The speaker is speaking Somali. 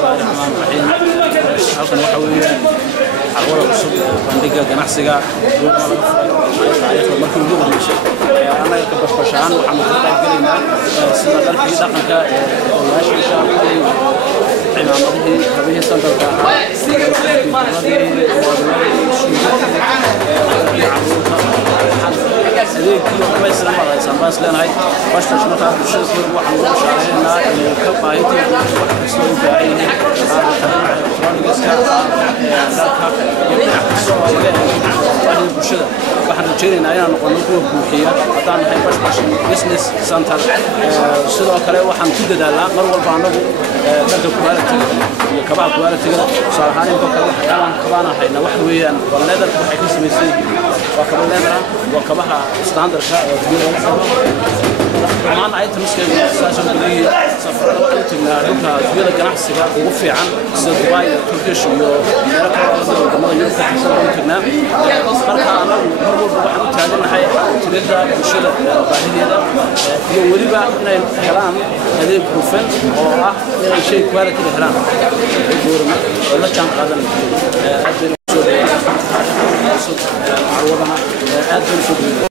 الرحمن الرحيم halkan waxa weeyaan carwada cusub bandhiga ganacsiga taariikhda markii ugu horeysay anaga ka bashbashaan waxaan ka qayb galaynaa sida dharkii dhaqanka odayaasha ciidamada habihii sanadka adeegkii oo dhammaystiran baa haysan baas leenahay bashbash markaa bulshada ku waxaan ugu shaqeynaynaa inay ka baahidii wax kasta u baahan yihiin elektronigiska dalka iyo dhinac kasta oo ay leedahay baahida bulshada waxaan rajeynaynaa inaan noqono kuwa buuxiya haddaan nahay bashbash business center sidoo kale waxaan ku dadaalnaa mar walba anagu dhanka quality iyo kabaha quality-ga tusaale ahaan inta kale waxaan kabaana haynaa wax weeyaan leather waxay ka samaysan yihiin waa kaba leather waa kabaha standardka oo dhammaan items-ka saasoo kaliya safarada waxaan u tagnaa dhulka dunyada ganacsiga ugu fiican sida Dubai iyo Turkish iyo meelo kale oo wadamada Yurub ka tirsan u tagnaa marka anagu mar walba waxaan u taaganahay tirada bulshada baahideeda iyo weliba inay helaan adeeg hufan oo ah inay shay quality helaan la jaan qaadan aad bay u soo dhawaadaan carwadana aad bay u soo dhawaadaan